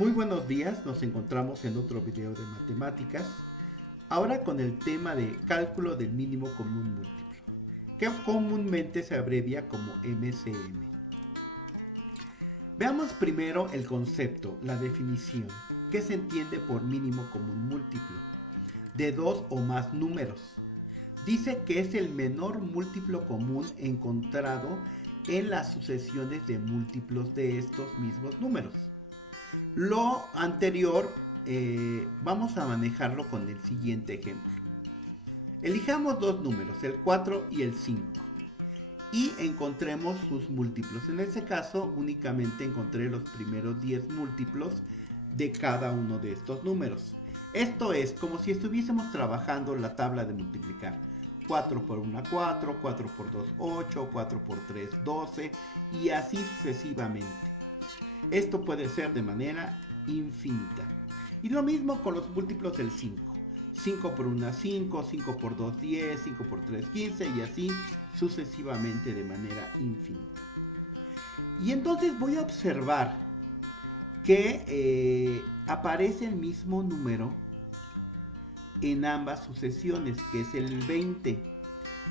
Muy buenos días, nos encontramos en otro video de matemáticas, ahora con el tema de cálculo del mínimo común múltiplo, que comúnmente se abrevia como MCM. Veamos primero el concepto, la definición, que se entiende por mínimo común múltiplo, de dos o más números. Dice que es el menor múltiplo común encontrado en las sucesiones de múltiplos de estos mismos números. Lo anterior vamos a manejarlo con el siguiente ejemplo. Elijamos dos números, el 4 y el 5, y encontremos sus múltiplos. En este caso únicamente encontré los primeros 10 múltiplos de cada uno de estos números. Esto es como si estuviésemos trabajando la tabla de multiplicar. 4 por 1, 4, 4 por 2, 8, 4 por 3, 12 y así sucesivamente. Esto puede ser de manera infinita. Y lo mismo con los múltiplos del 5. 5 por 1, 5, 5 por 2, 10, 5 por 3, 15 y así sucesivamente de manera infinita. Y entonces voy a observar que aparece el mismo número en ambas sucesiones, que es el 20.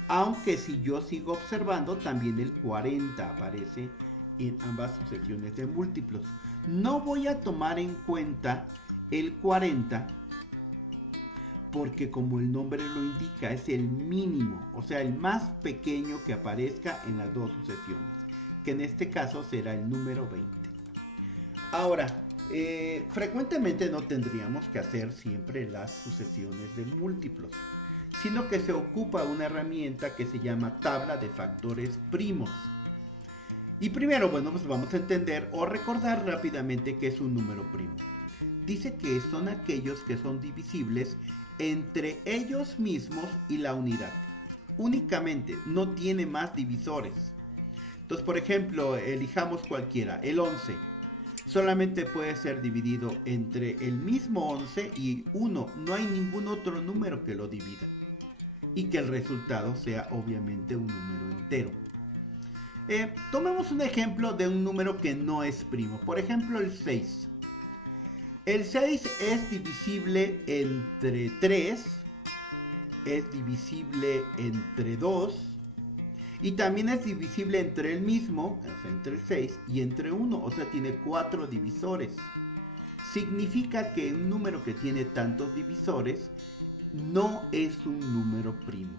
Aunque si yo sigo observando, también el 40 aparece en ambas sucesiones de múltiplos. No voy a tomar en cuenta el 40 porque, como el nombre lo indica, es el mínimo, o sea, el más pequeño que aparezca en las dos sucesiones, que en este caso será el número 20. Ahora, frecuentemente no tendríamos que hacer siempre las sucesiones de múltiplos, sino que se ocupa una herramienta que se llama tabla de factores primos. Y primero, pues vamos a entender o recordar rápidamente qué es un número primo. Dice que son aquellos que son divisibles entre ellos mismos y la unidad. Únicamente, no tiene más divisores. Entonces, por ejemplo, elijamos cualquiera, el 11. Solamente puede ser dividido entre el mismo 11 y 1. No hay ningún otro número que lo divida. Y que el resultado sea obviamente un número entero. Tomemos un ejemplo de un número que no es primo. Por ejemplo, el 6. El 6 es divisible entre 3, es divisible entre 2 y también es divisible entre el mismo, o sea, entre el 6 y entre 1, o sea, tiene 4 divisores. Significa que un número que tiene tantos divisores no es un número primo.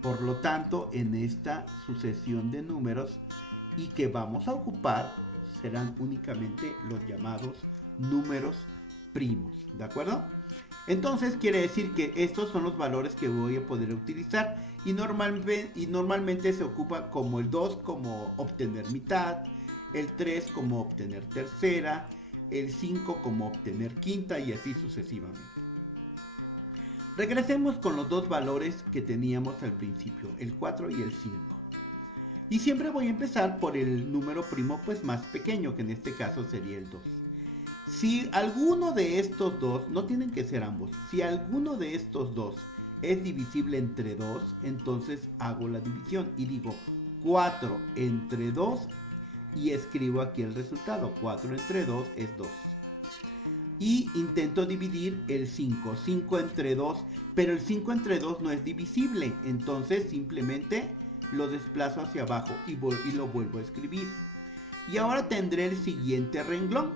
Por lo tanto, en esta sucesión de números y que vamos a ocupar serán únicamente los llamados números primos, ¿de acuerdo? Entonces quiere decir que estos son los valores que voy a poder utilizar y normalmente se ocupa como el 2 como obtener mitad, el 3 como obtener tercera, el 5 como obtener quinta y así sucesivamente. Regresemos con los dos valores que teníamos al principio, el 4 y el 5. Y siempre voy a empezar por el número primo pues más pequeño, que en este caso sería el 2. Si alguno de estos dos, no tienen que ser ambos, si alguno de estos dos es divisible entre 2, entonces hago la división y digo 4 entre 2 y escribo aquí el resultado, 4 entre 2 es 2. Y intento dividir el 5, 5 entre 2, pero el 5 entre 2 no es divisible, entonces simplemente lo desplazo hacia abajo y lo vuelvo a escribir. Y ahora tendré el siguiente renglón,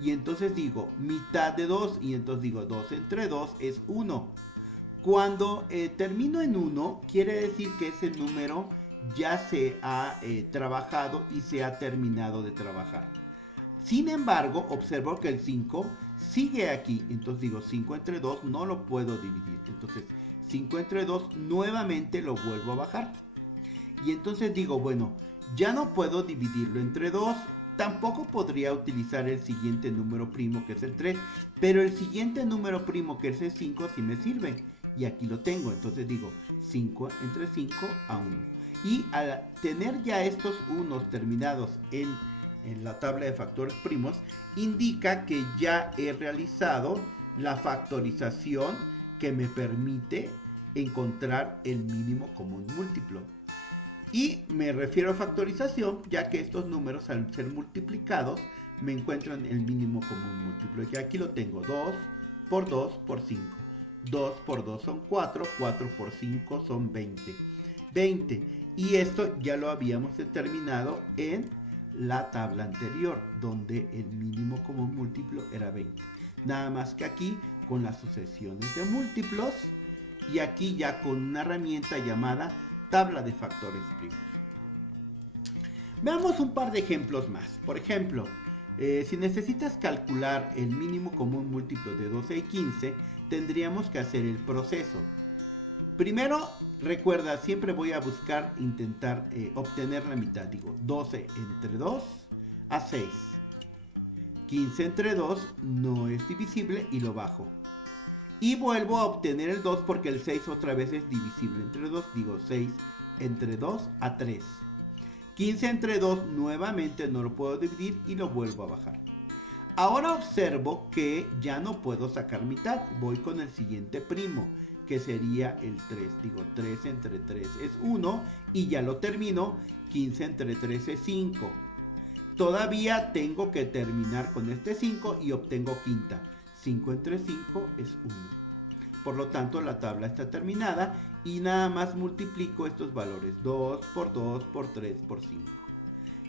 y entonces digo mitad de 2, y entonces digo 2 entre 2 es 1. Cuando termino en 1, quiere decir que ese número ya se ha trabajado y se ha terminado de trabajar. Sin embargo, observo que el 5 sigue aquí. Entonces digo 5 entre 2 no lo puedo dividir. Entonces 5 entre 2 nuevamente lo vuelvo a bajar. Y entonces digo, bueno, ya no puedo dividirlo entre 2. Tampoco podría utilizar el siguiente número primo, que es el 3. Pero el siguiente número primo, que es el 5, sí me sirve. Y aquí lo tengo. Entonces digo 5 entre 5 a 1. Y al tener ya estos unos terminados en la tabla de factores primos, indica que ya he realizado la factorización que me permite encontrar el mínimo común múltiplo. Y me refiero a factorización ya que estos números, al ser multiplicados, me encuentro en el mínimo común múltiplo. Y aquí lo tengo, 2 por 2 por 5. 2 por 2 son 4, 4 por 5 son 20. 20. Y esto ya lo habíamos determinado en la tabla anterior, donde el mínimo común múltiplo era 20. Nada más que aquí con las sucesiones de múltiplos y aquí ya con una herramienta llamada tabla de factores primos. Veamos un par de ejemplos más. Por ejemplo, si necesitas calcular el mínimo común múltiplo de 12 y 15, tendríamos que hacer el proceso. Primero, recuerda, siempre voy a buscar intentar obtener la mitad. Digo, 12 entre 2 a 6. 15 entre 2 no es divisible y lo bajo. Y vuelvo a obtener el 2 porque el 6 otra vez es divisible entre 2. Digo, 6 entre 2 a 3. 15 entre 2 nuevamente no lo puedo dividir y lo vuelvo a bajar. Ahora observo que ya no puedo sacar mitad. Voy con el siguiente primo, que sería el 3. Digo, 3 entre 3 es 1 y ya lo termino. 15 entre 3 es 5. Todavía tengo que terminar con este 5 y obtengo quinta. 5 entre 5 es 1. Por lo tanto, la tabla está terminada y nada más multiplico estos valores. 2 por 2 por 3 por 5.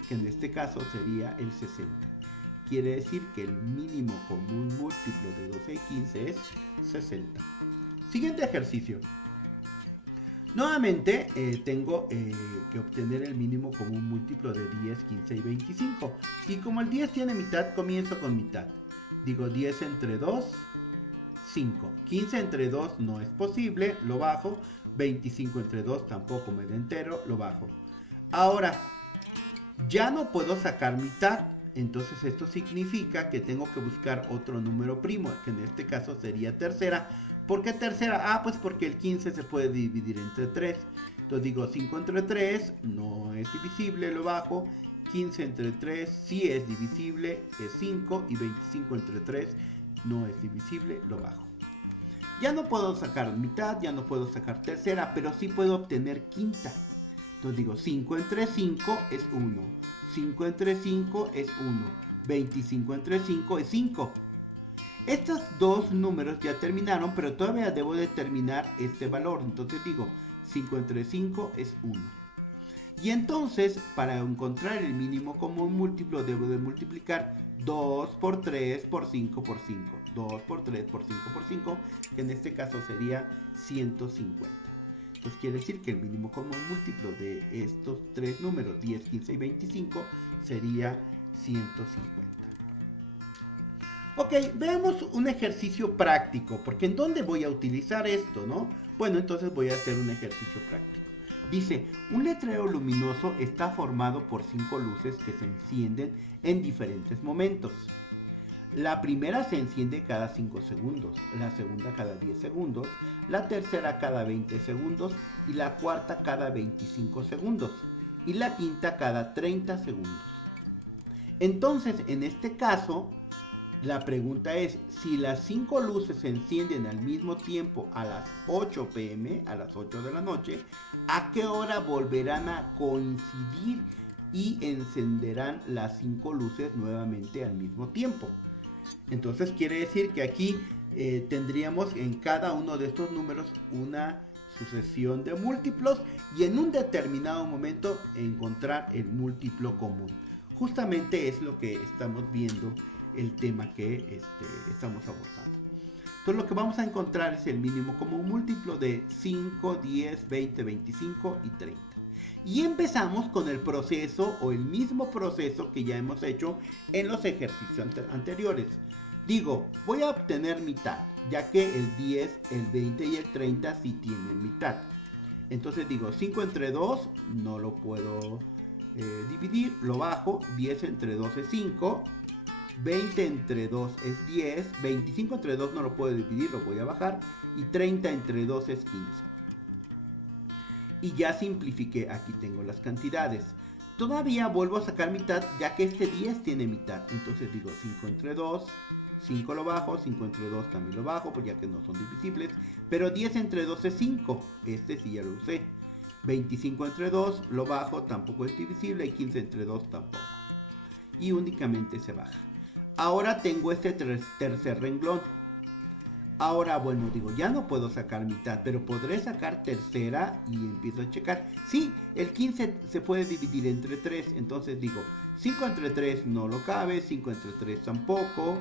Que en este caso sería el 60. Quiere decir que el mínimo común múltiplo de 12 y 15 es 60. Siguiente ejercicio. Nuevamente tengo que obtener el mínimo común múltiplo de 10, 15 y 25. Y como el 10 tiene mitad, comienzo con mitad. Digo 10 entre 2, 5. 15 entre 2 no es posible, lo bajo. 25 entre 2 tampoco me da entero, lo bajo. Ahora, ya no puedo sacar mitad. Entonces esto significa que tengo que buscar otro número primo, que en este caso sería tercera. ¿Por qué tercera? Pues porque el 15 se puede dividir entre 3. Entonces digo 5 entre 3 no es divisible, lo bajo. 15 entre 3 sí es divisible, es 5. Y 25 entre 3 no es divisible, lo bajo. Ya no puedo sacar mitad, ya no puedo sacar tercera, pero sí puedo obtener quinta. Entonces digo 5 entre 5 es 1. 5 entre 5 es 1. 25 entre 5 es 5. Estos dos números ya terminaron, pero todavía debo determinar este valor. Entonces digo, 5 entre 5 es 1. Y entonces, para encontrar el mínimo común múltiplo, debo de multiplicar 2 por 3 por 5 por 5. 2 por 3 por 5 por 5, que en este caso sería 150. Entonces quiere decir que el mínimo común múltiplo de estos tres números, 10, 15 y 25, sería 150. Ok, veamos un ejercicio práctico, porque ¿en dónde voy a utilizar esto, no? Bueno, entonces voy a hacer un ejercicio práctico. Dice, un letrero luminoso está formado por 5 luces que se encienden en diferentes momentos. La primera se enciende cada 5 segundos, la segunda cada 10 segundos, la tercera cada 20 segundos y la cuarta cada 25 segundos y la quinta cada 30 segundos. Entonces, en este caso, la pregunta es, si las 5 luces se encienden al mismo tiempo a las 8 p.m., a las 8 de la noche, ¿a qué hora volverán a coincidir y encenderán las 5 luces nuevamente al mismo tiempo? Entonces quiere decir que aquí tendríamos en cada uno de estos números una sucesión de múltiplos y en un determinado momento encontrar el múltiplo común. Justamente es lo que estamos viendo, el tema que estamos abordando. Entonces lo que vamos a encontrar es el mínimo común múltiplo de 5, 10, 20, 25 y 30. Y empezamos con el proceso o el mismo proceso que ya hemos hecho en los ejercicios anteriores. Digo, voy a obtener mitad, ya que el 10, el 20 y el 30 sí tienen mitad. Entonces digo, 5 entre 2 no lo puedo dividir, lo bajo. 10 entre 2 es 5. 20 entre 2 es 10. 25 entre 2 no lo puedo dividir, lo voy a bajar. Y 30 entre 2 es 15. Y ya simplifiqué, aquí tengo las cantidades. Todavía vuelvo a sacar mitad, ya que este 10 tiene mitad. Entonces digo 5 entre 2, 5 lo bajo, 5 entre 2 también lo bajo, pues ya que no son divisibles. Pero 10 entre 2 es 5, este sí ya lo usé. 25 entre 2 lo bajo, tampoco es divisible, y 15 entre 2 tampoco. y únicamente se baja. Ahora tengo este tercer renglón. Ahora, bueno, digo, ya no puedo sacar mitad, pero podré sacar tercera y empiezo a checar. Sí, el 15 se puede dividir entre 3, entonces digo, 5 entre 3 no lo cabe, 5 entre 3 tampoco,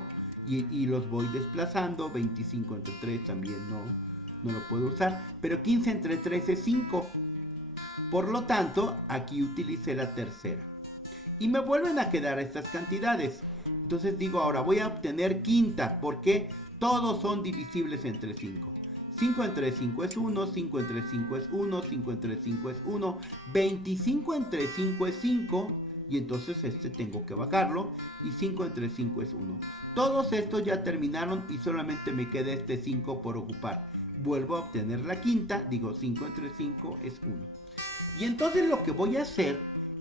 y los voy desplazando, 25 entre 3 también no lo puedo usar, pero 15 entre 3 es 5. Por lo tanto, aquí utilicé la tercera. Y me vuelven a quedar estas cantidades. Entonces digo, ahora voy a obtener quinta, porque todos son divisibles entre 5. 5 entre 5 es 1, 5 entre 5 es 1, 5 entre 5 es 1, 25 entre 5 es 5, y entonces este tengo que bajarlo, y 5 entre 5 es 1. Todos estos ya terminaron y solamente me queda este 5 por ocupar. Vuelvo a obtener la quinta, digo 5 entre 5 es 1. Y entonces lo que voy a hacer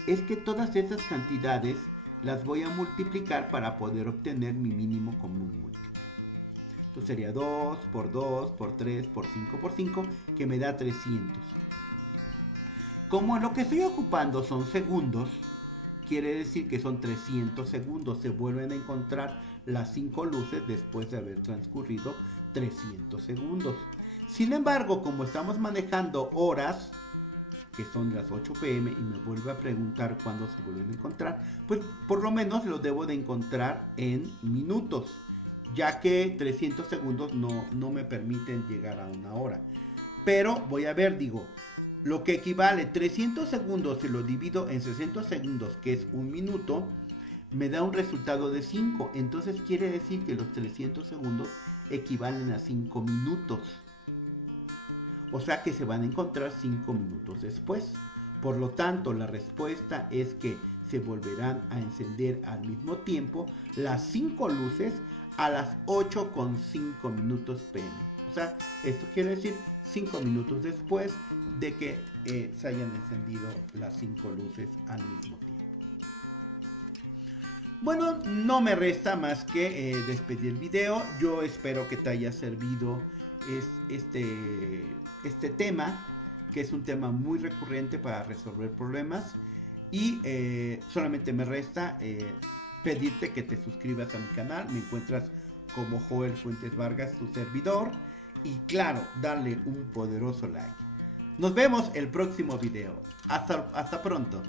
es que todas estas cantidades las voy a multiplicar para poder obtener mi mínimo común múltiplo. Entonces sería 2 por 2 por 3 por 5 por 5, que me da 300. Como lo que estoy ocupando son segundos, quiere decir que son 300 segundos. Se vuelven a encontrar las 5 luces después de haber transcurrido 300 segundos. Sin embargo, como estamos manejando horas, que son las 8 pm, y me vuelve a preguntar cuándo se vuelven a encontrar, pues por lo menos lo debo de encontrar en minutos, ya que 300 segundos no me permiten llegar a una hora. Pero voy a ver, digo, lo que equivale 300 segundos si lo divido en 60 segundos, que es un minuto, me da un resultado de 5. Entonces quiere decir que los 300 segundos equivalen a 5 minutos. O sea que se van a encontrar 5 minutos después. Por lo tanto, la respuesta es que se volverán a encender al mismo tiempo las 5 luces a las 8:05 minutos pm. O sea, esto quiere decir 5 minutos después de que se hayan encendido las 5 luces al mismo tiempo. Bueno, no me resta más que despedir el video. Yo espero que te haya servido este tema, que es un tema muy recurrente para resolver problemas. Y solamente me resta pedirte que te suscribas a mi canal. Me encuentras como Joel Fuentes Vargas, tu servidor. Y claro, darle un poderoso like. Nos vemos el próximo video. Hasta pronto.